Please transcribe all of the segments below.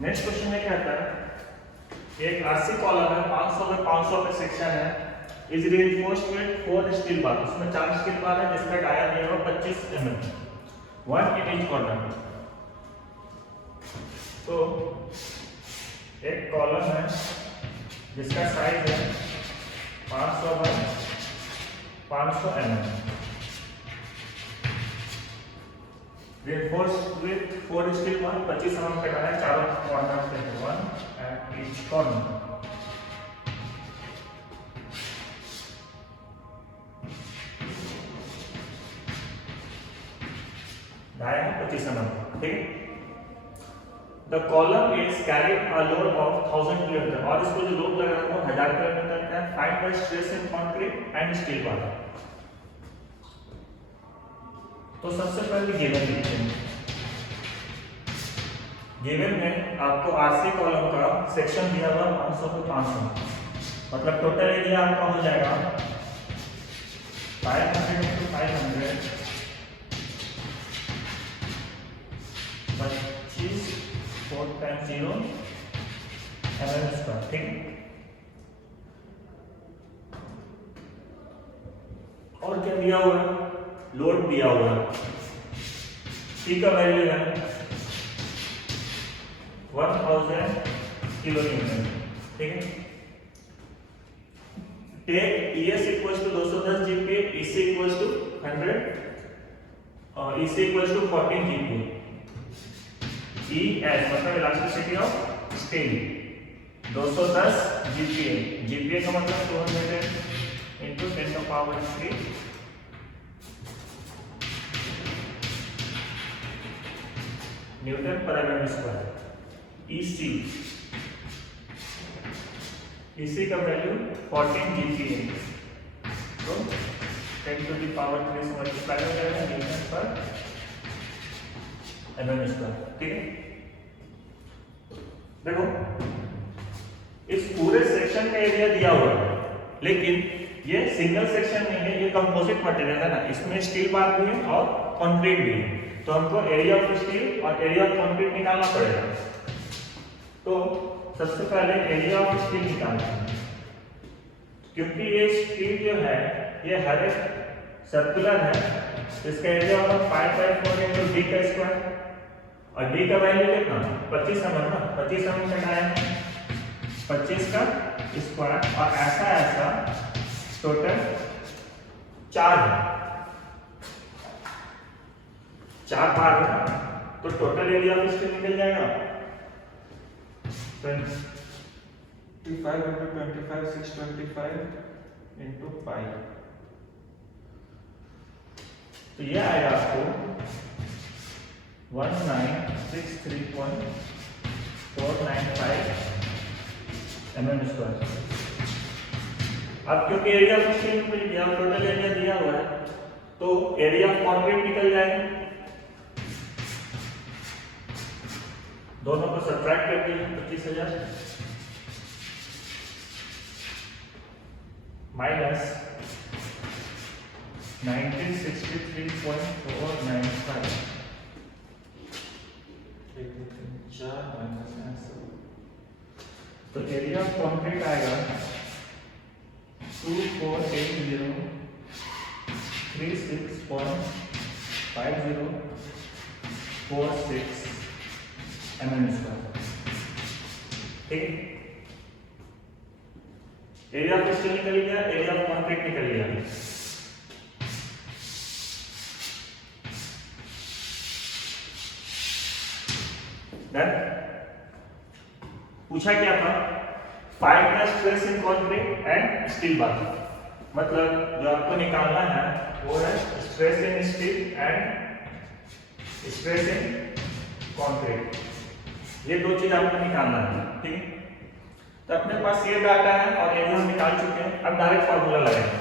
Next question में क्या आता है, एक आरसी कॉलम है, 500 बाय 500 का सेक्शन है, is reinforced with 4 steel bar. उसमें 4 स्टील बार है जिसका डाया दिया हुआ 25 mm, 1 in each कॉर्नर। तो एक कॉलम है जिसका साइज है 500 bye 500 mm, reinforced with 4 steel bar, 25 mm का डाला है, चारों कॉर्नर पे है, 1 at each corner। डाया है 25 mm, ठीक है। The column is carrying a load of 1000 kilometre, और इसको जो लोड लग रहा है वो 1000 किलोमीटर का है। Find the stress in concrete and steel bar. तो सबसे पहले गिवन लिखते हैं। गिवन में आपको आरसी कॉलम का सेक्शन दिया हुआ 500 पे 500, मतलब टोटल एरिया आपका हो जाएगा 500 into 500, 25 4 times 0 mm स्क्वायर, ठीक है। और क्या दिया हुआ है, लोड दिया हुआ है, टी का वैल्यू है 1000 किलोमीटर, ठीक है। Take ES equals to 210 GPa, EC equals to 100 और EC equals to 14 GPa। ES मतलब elasticity of steel 210 GPa, GPa का मतलब 200 into 10 to power 3 न्यूटन पर mm स्क्वायर। EC का वैल्यू 14 GPa, तो 10 to the power 3 से मल्टीप्लाई हो जाएगा न्यूटन पर mm स्क्वायर, ठीक है। देखो इस पूरे सेक्शन का एरिया दिया हुआ है, लेकिन ये सिंगल सेक्शन नहीं है, ये कंपोजिट मटेरियल है ना, इसमें स्टील बार भी है और कंक्रीट भी है, तो हमको एरिया ऑफ स्टील और एरिया ऑफ कंक्रीट निकालना पड़ेगा। तो सबसे पहले एरिया ऑफ स्टील निकालना है, क्योंकि ये स्टील जो है ये हर एक सर्कुलर है, इसका एरिया होगा 5/4 into d का स्क्वायर, और d का वैल्यू कितना 25 mm ना, 25 mm का डाया 25 का स्क्वायर, और ऐसा टोटल 4 बार है, तो टोटल एरिया ऑफ स्टील निकल जाएगा 25 into 25 625 into pi, तो ये आएगा आपको 1963.495 mm स्क्वायर। अब क्योंकि एरिया ऑफ स्टील मिल गया, टोटल एरिया दिया हुआ है, तो एरिया ऑफ कंक्रीट निकल जाएगा, दोनों को सब्ट्रैक्ट कर दीजिए, 25,000 माइनस 1963.495, तो एरिया ऑफ कंक्रीट आएगा 248036.5046 mm स्क्वायर, ठीक है। एरिया ऑफ स्टील निकल गया, एरिया ऑफ कंक्रीट निकल गया। डन। पूछा क्या था, find the stress in concrete and steel bar, मतलब जो आपको निकालना है वो है stress in steel and stress in concrete, ये दो चीज आपको निकालना है, ठीक है। तो अपने पास ये डाटा है और एरिया हम निकाल चुके हैं, अब डायरेक्ट फार्मूला लगाएंगे।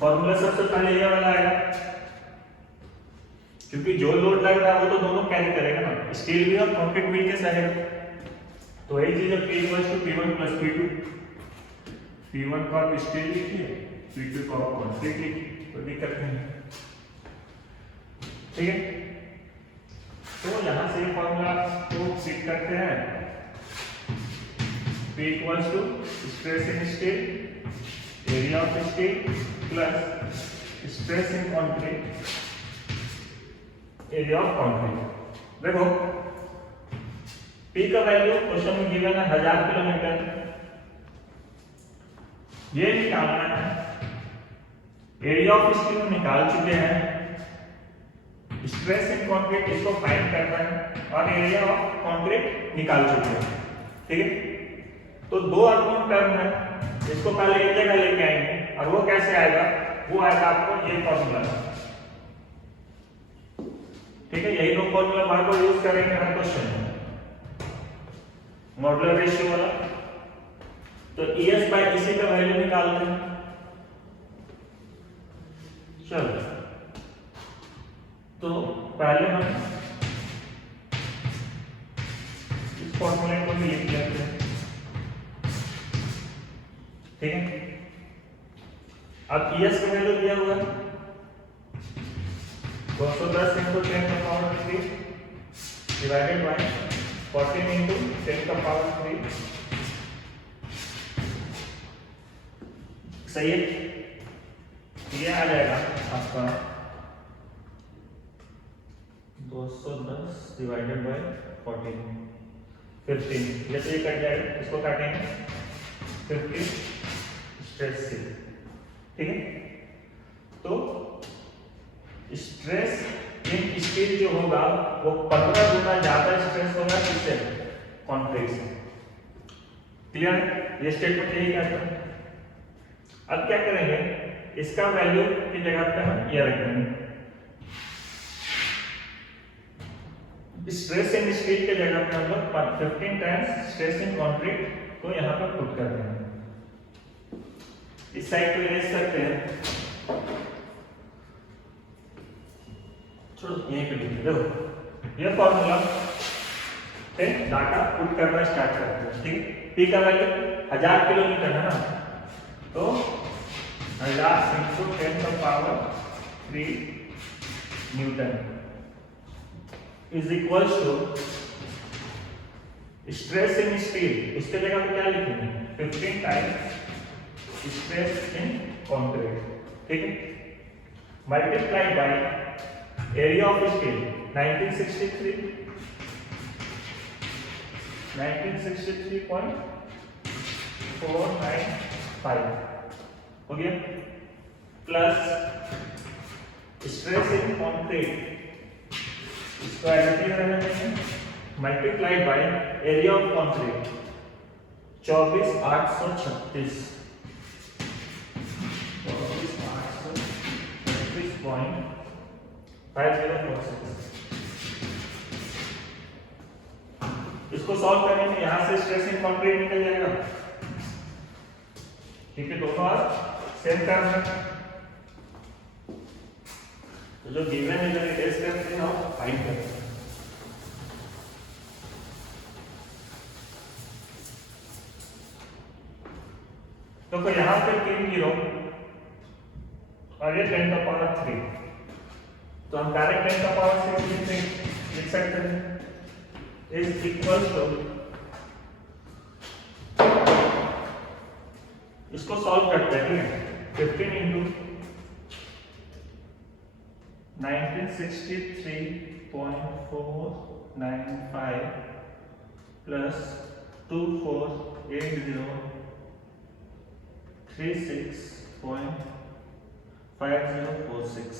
फार्मूला सबसे पहले ये वाला आएगा, क्योंकि जो लोड लग रहा है वो तो दोनों कैरी करेगा ना, स्टील भी और कंक्रीट मिलके सहेगा, तो वही चीज है P = P1 + P2, P1 को आप स्टील लिखिए, P2 को आप कंक्रीट लिखिए, कोई दिक्कत नहीं, ठीक है। तो यहाँ से फॉर्मूला को फिट करते हैं, P equals to stress in steel area of steel plus stress in concrete area of concrete. देखो P का वैल्यू क्वेश्चन में गिवन है 1000 किलोमीटर, ये निकालना है। एरिया ऑफ स्टील निकाल चुके हैं, स्ट्रेस इन कंक्रीट इसको फाइंड करना है और एरिया ऑफ कंक्रीट निकाल चुके हैं। ठीक है, तो दो अननोन टर्म है, इसको पहले एक जगह लेके आएंगे और वो कैसे आएगा, वो आएगा आपको ये फॉर्मूला। ठीक है, यही दो फॉर्मूला बार बार यूज करेंगे हर क्वेश्चन में, मॉडुलर रेशियो वाला। तो ES बाय EC का वैल्यू निकालते हैं। चलो, तो पहले हम इस फॉर्मूले को भी लिख लेते हैं। ठीक है, अब ES का वैल्यू दिया हुआ है 210 into 10 का पावर 3 डिवाइडेड बाय 14 into 10 का पावर 3। सही है, ये आ जाएगा आपका 210 डिवाइडेड बाय 14 15। जैसे ये कट जाएगा, इसको काटेंगे 50 स्ट्रेस से। ठीक है, तो स्ट्रेस इन स्टील जो होगा वो 15 गुना ज्यादा स्ट्रेस होगा किससे, कंक्रीट से। क्लियर, ये स्टेटमेंट यही कहता है। अब क्या करेंगे, इसका वैल्यू की जगह पे हम ये रखेंगे, स्ट्रेस इन स्टील के जगह पे हम लोग 15 टाइम्स स्ट्रेस इन कंक्रीट को यहाँ पर पुट कर देंगे। इस साइड को इरेज करते हैं, चलो यहीं पे लिख दो। ये फॉर्मूला से डाटा पुट करना स्टार्ट करते हैं। ठीक है, P का वैल्यू 1000 किलोमीटर है ना, तो 1000 into 10 का पावर 3 newton is equals to stress in steel, इसके जगह पे क्या लिखेंगे 15 टाइम्स स्ट्रेस इन कंक्रीट। ठीक है, multiply by area of steel 1963.495 हो गया, प्लस स्ट्रेस इन कंक्रीट इसको एडिटिव रहने देंगे, multiplied by area of concrete 24836 24836.5046। इसको सॉल्व करेंगे, यहां से स्ट्रेस इन कंक्रीट निकल जाएगा। ठीक है, दोनों आप सेम टर्म है, तो जो गिवन है जो टेस्ट करते हैं आप फाइंड करते हैं। तो फिर यहां पे 3 जीरो और ये 10 का पावर 3, तो हम डायरेक्ट 10 का पावर 6 लिख सकते हैं इज इक्वल टू, इसको सॉल्व करते हैं। ठीक है, 15 into 1963.495 plus 248036.5046,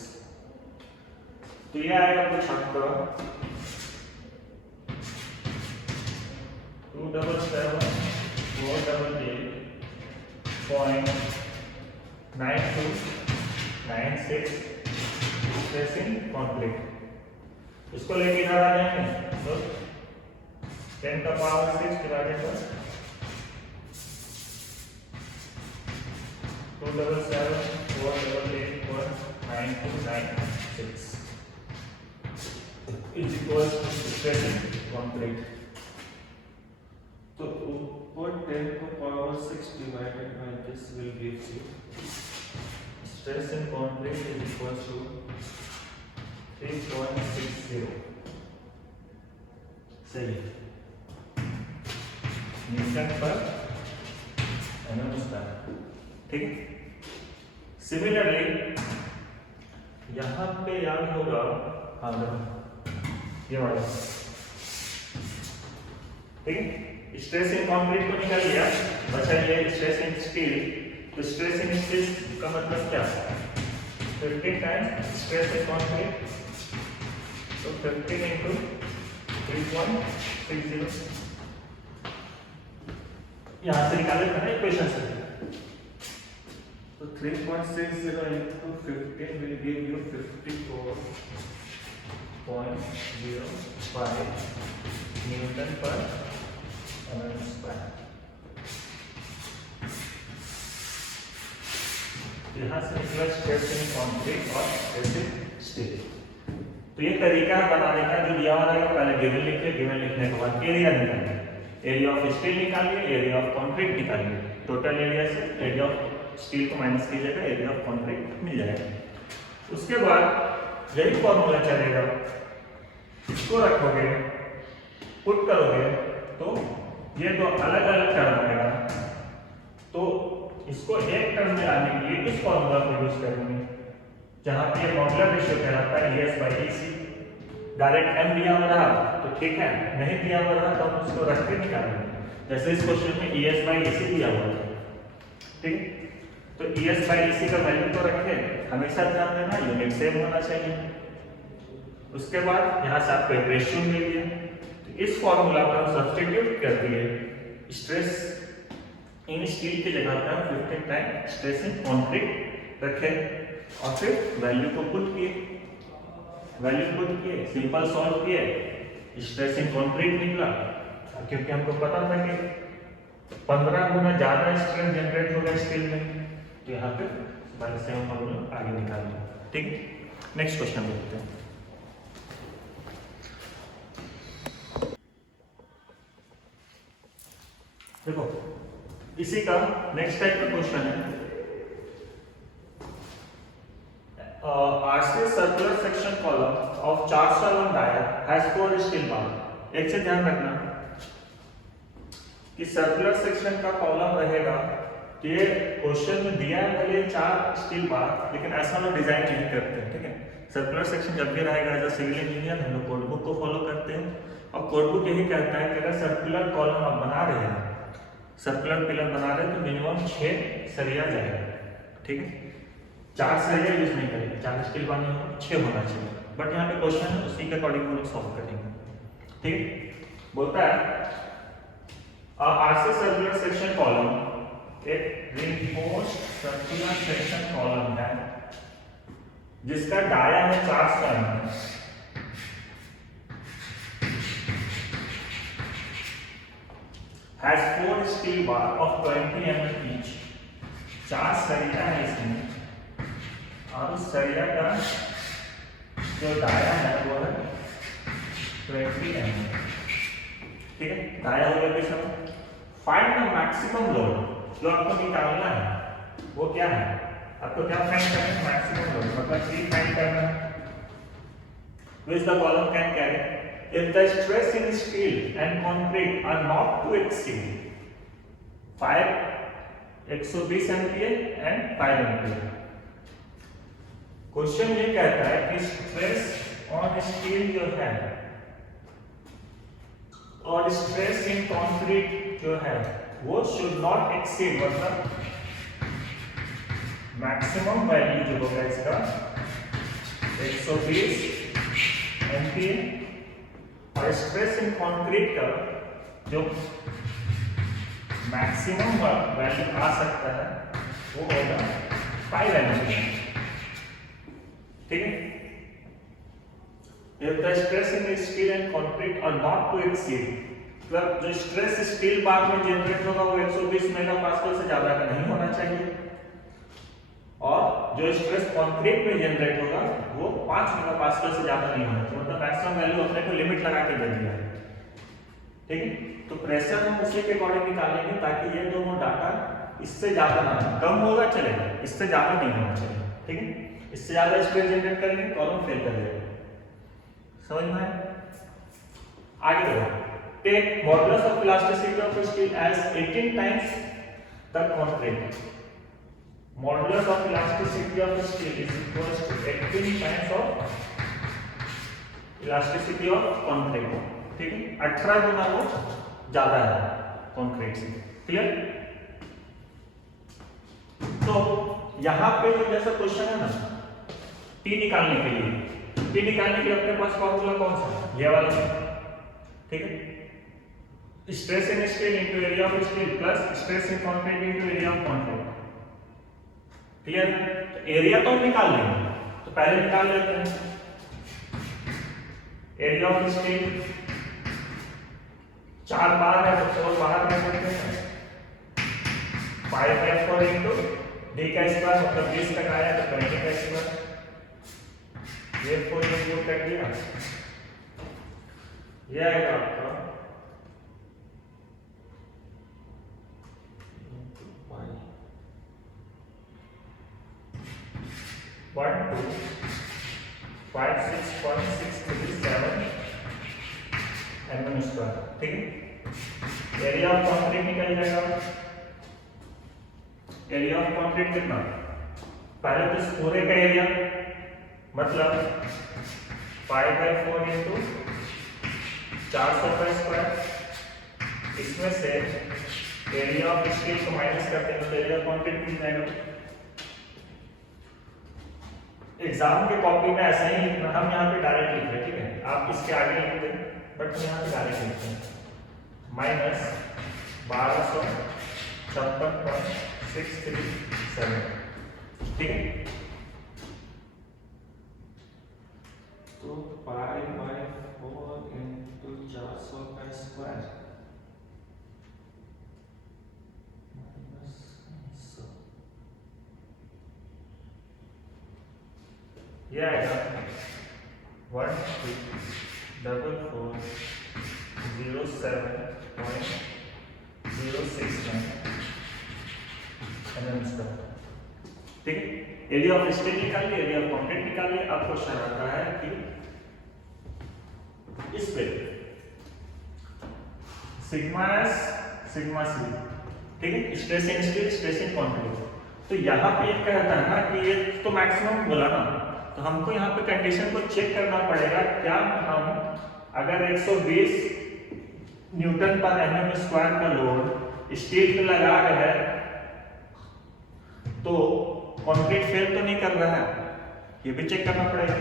तो ये आएगा कुछ आपका 277,488.9296 स्ट्रेस इन कंक्रीट। इसको लेके इधर आ जाएंगे, तो 10 का power 6 divided by 277,488.9296 is equals to stress in concrete. तो ऊपर 10 का power 6 divided by this will give you stress in concrete is equals to 3.60 सही है, न्यूटन पर एमएम स्क्वायर। ठीक है, सिमिलरली यहां पे याद होगा, हाँ ये वाला, ठीक है, स्ट्रेस इन कंक्रीट को निकाल लिया, बचा ये स्ट्रेस इन स्टील। तो स्ट्रेस इन स्टील का मतलब क्या है, 15 टाइम्स स्ट्रेस इन कंक्रीट, तो 15 into 3.60, यहाँ से निकाले था ना इक्वेशन से, तो 3.60 into 15 will give you 54.05 Newton पर एमएम स्क्वायर। यहाँ से निकला स्ट्रेस इन कंक्रीट और स्ट्रेस इन स्टील। तो ये तरीका है बनाने का, जो दिया हुआ है पहले गिवन लिखिए, गिवन लिखने के बाद एरिया निकालिए, एरिया ऑफ स्टील निकालिए, एरिया ऑफ कंक्रीट निकालिए, टोटल एरिया से एरिया ऑफ स्टील को माइनस कीजिएगा, एरिया ऑफ कंक्रीट मिल जाएगा। उसके बाद यही फॉर्मूला चलेगा, इसको रखोगे, पुट करोगे, तो ये दो अलग अलग टर्म आएगा, तो इसको एक टर्म में लाने के लिए इस फॉर्मूला को यूज करेंगे, जहां पे ये मॉडुलर रेशियो कहलाता है ES/EC। डायरेक्ट m दिया हुआ रहा तो ठीक है, नहीं दिया हुआ रहा तो हम उसको रख के निकालेंगे, जैसे इस क्वेश्चन में ES/EC दिया हुआ है, ठीक, तो ES/EC का वैल्यू तो रखें, हमेशा ध्यान देना यूनिट सेम होना चाहिए। उसके बाद यहाँ से आपको एक रेशियो मिल गया, तो इस फॉर्मूला पर हम सब्स्टिट्यूट कर दिए, स्ट्रेस इन स्टील की जगह पर 15 टाइम स्ट्रेस इन कंक्रीट रखे, और फिर वैल्यू को पुट किए, सिंपल सॉल्व किए, स्ट्रेस इन कंक्रीट निकला, क्योंकि हमको पता था कि 15 गुना ज्यादा स्ट्रेस जनरेट होगा स्टील में, तो यहाँ पे बाय सेम फॉर्मूला आगे निकाल लिया। ठीक, नेक्स्ट क्वेश्चन देखते हैं। देखो इसी का नेक्स्ट टाइप का क्वेश्चन है, RC circular section column of 401 dia has 4 steel bar। एक से ध्यान रखना कि सर्कुलर सेक्शन का कॉलम रहेगा, ये क्वेश्चन में दिया है भले 4 स्टील बार, लेकिन ऐसा हम डिजाइन नहीं करते, ठीक है। सर्कुलर सेक्शन जब भी रहेगा एज अ सिविल इंजीनियर हम लोग कोड बुक को फॉलो करते हैं, और कोड बुक यही कहता है कि अगर सर्कुलर कॉलम आप बना रहे हैं, सर्कुलर पिलर बना रहे हैं, तो मिनिमम 6 सरिया जाएगा, ठीक है। 4 सरिया यूज नहीं करेंगे, 4 स्टील बार नहीं, 6 होना चाहिए, बट यहाँ पे क्वेश्चन है उसी के अकॉर्डिंग हम लोग सॉल्व करेंगे। ठीक, बोलता है RC सर्कुलर सेक्शन कॉलम एक रिइंफोर्स्ड सर्कुलर सेक्शन कॉलम है जिसका डाया है 400 mm, has 4 steel bar of 20 mm each। 4 सरिया है इसमें, और उस सरिया का जो डाया है वो है 20 mm। ठीक है, डाया हो गया किसका, फाइंड द मैक्सिमम लोड, जो आपको निकालना है वो क्या है, आपको क्या फाइंड करना है, मैक्सिमम लोड, मतलब C फाइंड करना है, which the column can carry if the stress in steel and concrete are not to exceed 120 MPa and 5 MPa। Question ये कहता है कि स्ट्रेस ऑन स्टील जो है और स्ट्रेस इन कंक्रीट जो है वो शुड नॉट एक्सीड, मतलब मैक्सिमम वैल्यू जो होगा इसका 120 MPa, और स्ट्रेस इन कंक्रीट का जो मैक्सिमम वैल्यू आ सकता है वो होगा 5 MPa। ठीक है, if the stress in steel and concrete are not to exceed, मतलब जो स्ट्रेस स्टील बार में जनरेट होगा वो 120 मेगापास्कल से ज्यादा का नहीं होना चाहिए, और जो स्ट्रेस कंक्रीट में जनरेट होगा वो 5 मेगापास्कल से ज्यादा नहीं होना चाहिए, मतलब मैक्सिमम वैल्यू अपने को लिमिट लगा के दे दिया है। ठीक है, तो प्रेशर हम उसी के अकॉर्डिंग निकालेंगे ताकि ये दोनों डाटा इससे ज्यादा ना, कम होगा चलेगा, इससे ज्यादा नहीं होना चाहिए। ठीक है, इससे ज्यादा स्ट्रेस जनरेट करेंगे कॉलम फेल कर जाएगा, समझ में आया। आगे देखो, take modulus of elasticity of steel as 18 times the concrete. Modulus of elasticity of steel is equal to 18 times of elasticity of concrete. ठीक है, 18 गुना वो ज्यादा है कंक्रीट से। क्लियर? तो यहां पे जो जैसा क्वेश्चन है ना, टी निकालने के लिए अपने पास फॉर्मूला कौन सा है? ये वाला। ठीक है, stress in steel into area of steel plus stress in concrete into area of concrete. Clear? तो एरिया तो हम निकाल लेंगे, तो पहले निकाल लेते हैं एरिया ऑफ स्टील। 4 बार है तो 4 बाहर रख सकते हैं। 5/4 इनटू डी का स्क्वायर, मतलब 20 तक आया तो 20 का स्क्वायर। ये 4 इंक्लूड कर दिया, ये आएगा आपका 1,256.637 mm स्क्वायर। ठीक है, एरिया ऑफ कंक्रीट निकल जाएगा। एरिया ऑफ कंक्रीट कितना? पहले तो इस पूरे का एरिया मतलब 5/4 इंटू 400 का स्क्वायर। इसमें से एरिया ऑफ स्टील को माइनस करते हैं तो एरिया ऑफ कंक्रीट मिल जाएगा। एग्जाम के कॉपी में ऐसा ही लिखना, हम यहाँ पे डायरेक्ट लिख रहे हैं। ठीक है, आप इसके आगे लिख दें, बट हम यहाँ पे डायरेक्ट लिखते हैं माइनस 1256.637। ठीक है, तो 5/4 इंटू 400 का स्क्वायर ये आएगा 1,244,07.069 mm स्क्वायर। ठीक है, एरिया ऑफ स्टील निकाल लिया, एरिया ऑफ कंक्रीट निकाल लिया। अब क्वेश्चन आता है कि इस पे सिग्मा एस सिग्मा सी। ठीक है, stress in steel, stress in concrete. तो यहाँ पे ये कहता है ना कि ये तो मैक्सिमम बोला ना, तो हमको यहाँ पे कंडीशन को चेक करना पड़ेगा। क्या हम अगर 120 न्यूटन पर एमएम स्क्वायर का लोड स्टील पे लगा रहे हैं तो कंक्रीट फेल तो नहीं कर रहा है, ये भी चेक करना पड़ेगा।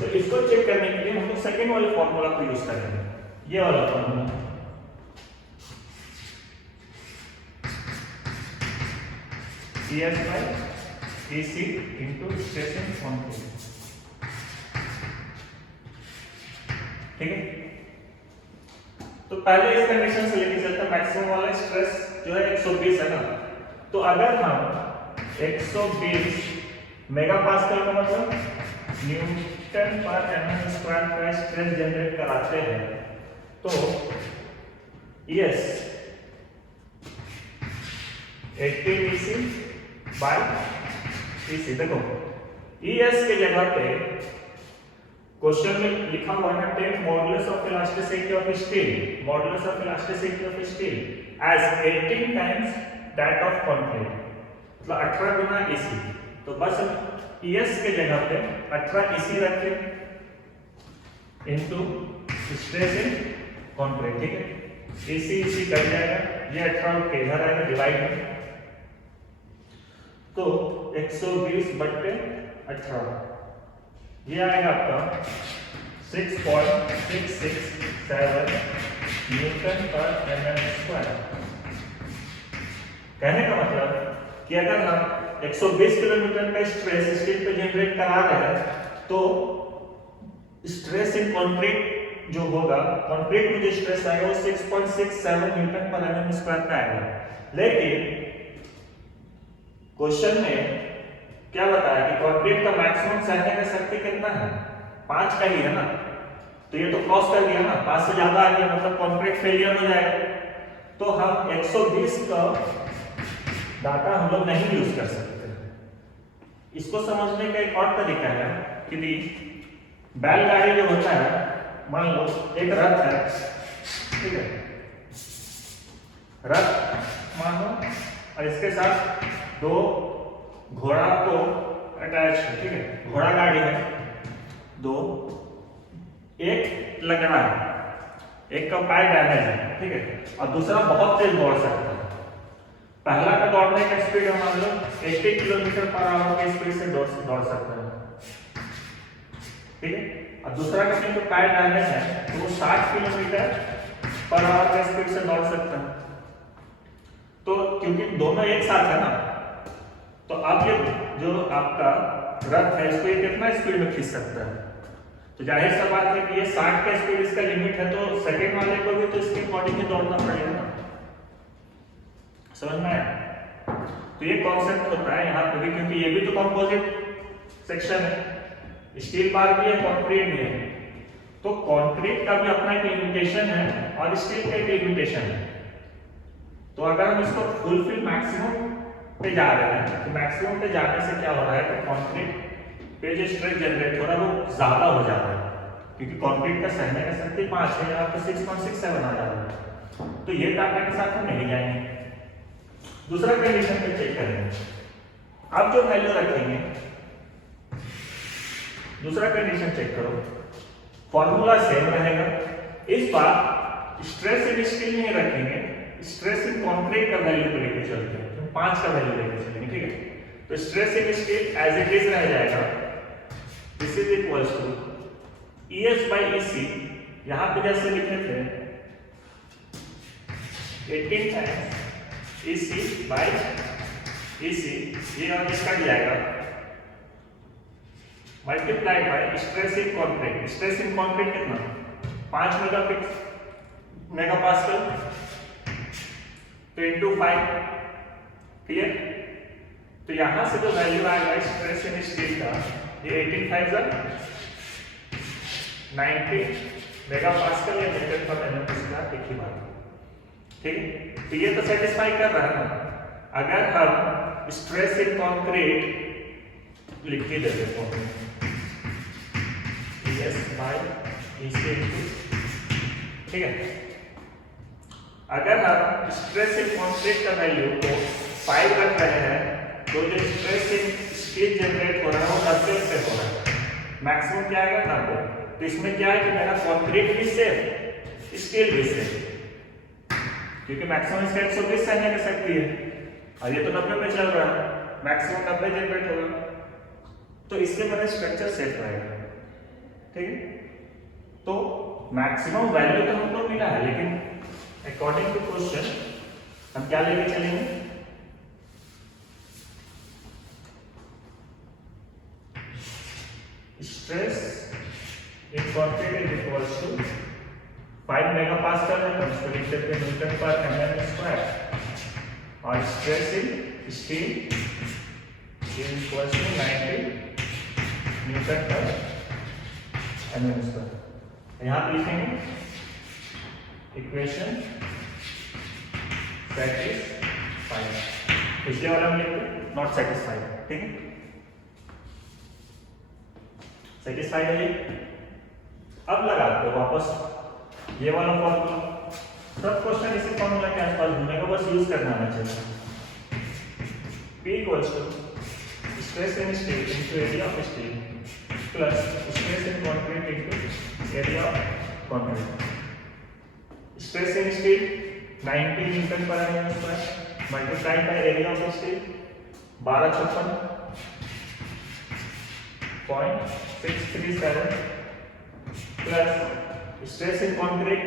तो इसको चेक करने के लिए हम लोग सेकेंड वाले फॉर्मूला को यूज करेंगे, ये वाला formula. ES/EC into stress in concrete। ठीक है, तो पहले इस कंडीशन से लेके चलते हैं। मैक्सिमम वाला स्ट्रेस जो है 120 है ना, तो अगर हम 120 मेगापास्कल का मतलब न्यूटन पर एमएम स्क्वायर का स्ट्रेस जनरेट कराते हैं तो ES 80 बाय EC। देखो ES के जगह पे क्वेश्चन में लिखा हुआ है take modulus of elasticity of steel, modulus of elasticity of steel as 18 times that of concrete, मतलब 18 गुना EC। तो बस ES के जगह पे 18 EC रखें इनटू स्ट्रेस इन कंक्रीट। ठीक है, EC कट जाएगा, ये 18 के इधर आएगा डिवाइड में, तो 120/18 ये आएगा आपका 6.667 न्यूटन पर एमएम स्क्वायर। कहने का मतलब कि अगर हम 120 किलोन्यूटन का स्ट्रेस स्टील पे जनरेट करा रहे हैं तो स्ट्रेस इन कंक्रीट जो होगा, कंक्रीट में जो स्ट्रेस आएगा वो 6.67 न्यूटन पर एमएम स्क्वायर का आएगा। लेकिन क्वेश्चन में क्या बताया कि कंक्रीट का मैक्सिमम सहने का शक्ति कितना है? 5 का ही है ना, तो ये तो क्रॉस कर दिया ना, 5 से ज्यादा आ गया मतलब कंक्रीट फेलियर हो जाएगा। तो हम 120 का डाटा हम लोग नहीं यूज कर सकते। इसको समझने का एक और तरीका है कि बैलगाड़ी जो होता है मान लो एक रथ है, ठीक है, रथ मान लो और इसके साथ दो घोड़ा को अटैच है, ठीक है, घोड़ा गाड़ी है, दो, एक लगना है, एक का पैर डैमेज है, ठीक है, और दूसरा बहुत तेज दौड़ सकता है। पहला का दौड़ने का स्पीड है मान लो 80 किलोमीटर पर आवर की स्पीड से दौड़ सकता है, ठीक है, और दूसरा का जो पैर डैमेज है तो वो 60 किलोमीटर पर आवर की स्पीड से दौड़ सकता है। तो क्योंकि दोनों एक साथ है ना, तो अब ये जो आपका रथ है इसको ये कितना स्पीड में खींच सकता है, तो जाहिर सा बात है कि ये 60 का स्पीड इसका लिमिट है, तो सेकंड वाले को भी तो इसके अकॉर्डिंग ही दौड़ना पड़ेगा ना, समझ में आया? तो ये कॉन्सेप्ट होता है यहाँ पे भी, क्योंकि ये भी तो कंपोजिट सेक्शन है, स्टील बार भी है, कंक्रीट भी है, तो कंक्रीट का भी अपना एक लिमिटेशन है और स्टील का एक लिमिटेशन है। तो अगर हम इसको फुलफिल मैक्सिमम पे जा रहे हैं, तो मैक्सिमम पे जाने से क्या हो रहा है कि कंक्रीट पे जो स्ट्रेस जनरेट हो रहा है वो ज्यादा हो जा रहा है, क्योंकि कंक्रीट का सहने का शक्ति 5 है, यहाँ पे 6.67 आ जा रहा है। तो ये डाटा के साथ हम नहीं जाएंगे, दूसरा कंडीशन पे चेक करेंगे। अब जो वैल्यू रखेंगे, दूसरा कंडीशन चेक करो, फॉर्मूला सेम रहेगा, इस बार स्ट्रेस इन स्टील नहीं रखेंगे, स्ट्रेस इन कंक्रीट का वैल्यू को लेकर चलते हैं, तो 5 का वैल्यू लेकर चलेंगे, ठीक है। तो stress in steel as it is रह जाएगा, this is equals to ES by EC, यहां पे जैसे लिखे थे 18 टाइम्स EC by EC, ये और इसका जाएगा multiplied by stress in concrete. Stress in concrete कितना 5 मेगापास्कल, तो इनटू 5, क्लियर। तो यहां से जो वैल्यू आएगा स्ट्रेस इन स्टील का, ये 18 5 90 मेगापास्कल या न्यूटन पर एनएम स्क्वायर, एक ही बात है, ठीक है। तो ये तो सेटिस्फाई कर रहा है ना। अगर हम स्ट्रेस इन कंक्रीट लिख के दे देते हैं ES by EC, ठीक है, अगर हम स्ट्रेस इन कंक्रीट का वैल्यू को 5 रख रहे हैं, तो जो स्ट्रेस इन स्टील जनरेट हो रहा है वो 90 से हो रहा है, मैक्सिमम क्या आएगा 90। तो इसमें क्या है कि मेरा कंक्रीट भी सेफ, स्टील भी सेफ, क्योंकि मैक्सिमम इसका 120 सहने की शक्ति है और ये तो 90 पे चल रहा है, मैक्सिमम 90 जनरेट होगा, तो इससे मेरा स्ट्रक्चर सेफ रहेगा, ठीक है। तो मैक्सिमम वैल्यू तो हमको मिला है, लेकिन अकॉर्डिंग टू क्वेश्चन हम क्या लेके चलेंगे, stress in concrete is equals to 5 megapascal है, तो इसको लिख सकते हैं न्यूटन पर एमएम स्क्वायर, और stress in steel is equals to 90 newton पर एमएम स्क्वायर। यहाँ पे लिखेंगे इक्वेशन सेटिस्फाइड, पिछले वाला में लिखते नॉट सेटिस्फाइड, ठीक है, सेटिस्फाइड है ये। अब लगाते हो वापस ये वाला फॉर्मूला, सब क्वेश्चन इसी फॉर्मूला के आसपास घूमेगा, बस यूज करना आना चाहिए। P equals to stress in steel into area of steel plus stress in concrete into area of concrete. Stress in steel 90 newton पर MM square multiplied by area of steel 1256.637 plus stress in concrete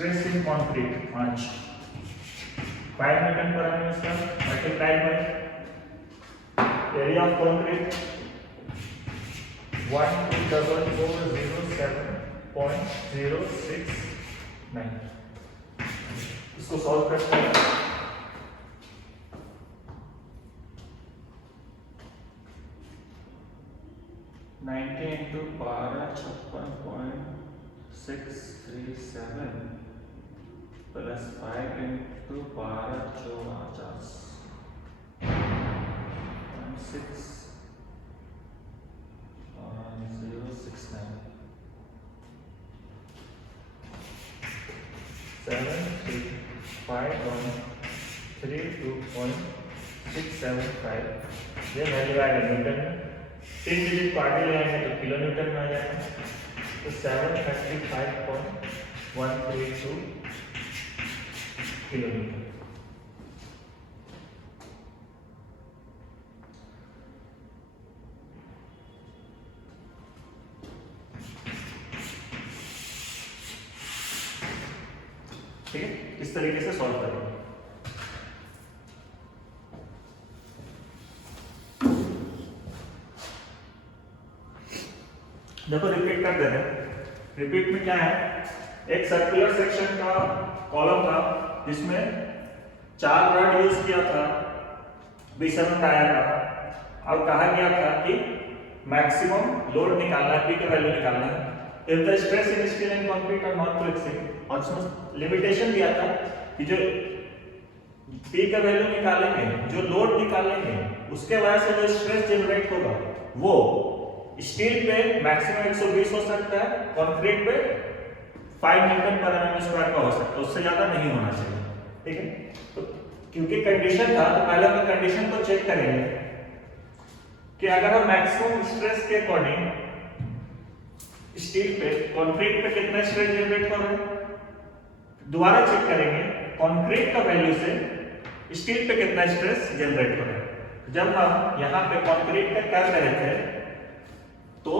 5 newton पर MM square multiplied by area of concrete 12407.069। इसको solve करते हैं, ninety into 1256.637 plus 5 into 1254.6 0 ये value आएगा Newton में, 3 digit को आगे ले आएंगे तो किलो न्यूटन में आ जाएगा। तो 735.132 किलो न्यूटन। ठीक है, इस तरीके से सॉल्व करेंगे। देखो रिपीट कर दे रहे हैं। रिपीट में क्या है, एक सर्कुलर सेक्शन का कॉलम था जिसमें 4 रॉड यूज किया था B7 टायर का। अब कहा गया था कि मैक्सिमम लोड निकालना है, पी का वैल्यू निकालना है। If the stress in steel and concrete are not flexible, और उसमें लिमिटेशन दिया था कि जो पी का वैल्यू निकालेंगे, जो लोड निकालेंगे, उसके वजह से जो स्ट्रेस जनरेट होगा वो स्टील पे मैक्सिमम 120 हो सकता है, कंक्रीट पे 5 न्यूटन पर mm स्क्वायर का हो सकता है, उससे ज्यादा नहीं होना चाहिए। ठीक है, तो क्योंकि कंडीशन था तो पहले हम कंडीशन को चेक करेंगे कि अगर हम मैक्सिमम स्ट्रेस के अकॉर्डिंग स्टील पे कंक्रीट पे कितना स्ट्रेस जनरेट हो रहा है, दोबारा चेक करेंगे कंक्रीट का वैल्यू से स्टील पे कितना स्ट्रेस जनरेट हो रहा है। जब हम यहाँ पे कंक्रीट का कर रहे थे तो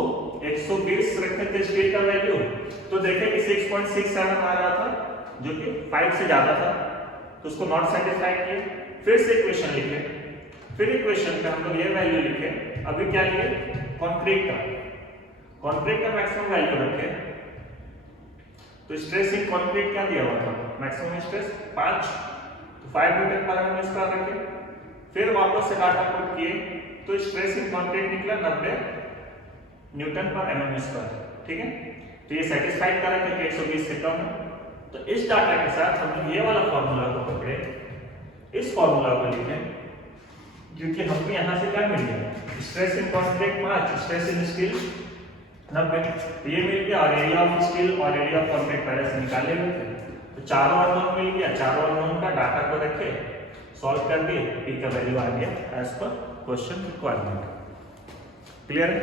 120 रखे थे स्टील का वैल्यू, तो देखें कि 6.67 आ रहा था जो कि 5 से ज्यादा था, तो उसको नॉट सेटिस्फाइड किए। फिर से इक्वेशन लिखे, फिर इक्वेशन पे हम लोग ये वैल्यू लिखे। अभी क्या लिए, कंक्रीट का मैक्सिमम वैल्यू रखे। तो स्ट्रेस इन कंक्रीट क्या दिया हुआ था, मैक्सिमम स्ट्रेस 5, तो 5 न्यूटन पर mm स्क्वायर रखे। फिर वापस से डाटा पुट किए तो स्ट्रेस इन कंक्रीट निकला 90 न्यूटन पर mm स्क्वायर। ठीक है, तो ये सेटिस्फाइड करा कि 120 से कम है। तो इस डाटा के साथ हम लोग ये वाला फॉर्मूला को पकड़े, इस फॉर्मूला को लिखें, क्योंकि हमको यहाँ से क्या मिल गया, stress in concrete 5, stress in steel 90, तो ये मिल गया। और एरिया ऑफ स्टील और एरिया ऑफ कंक्रीट पहले से निकाले हुए थे, तो चारों अननोन मिल गया। चारों अननोन का डाटा को रखे, सॉल्व कर दिए, पी का वैल्यू आ गया as per question requirement. Clear है?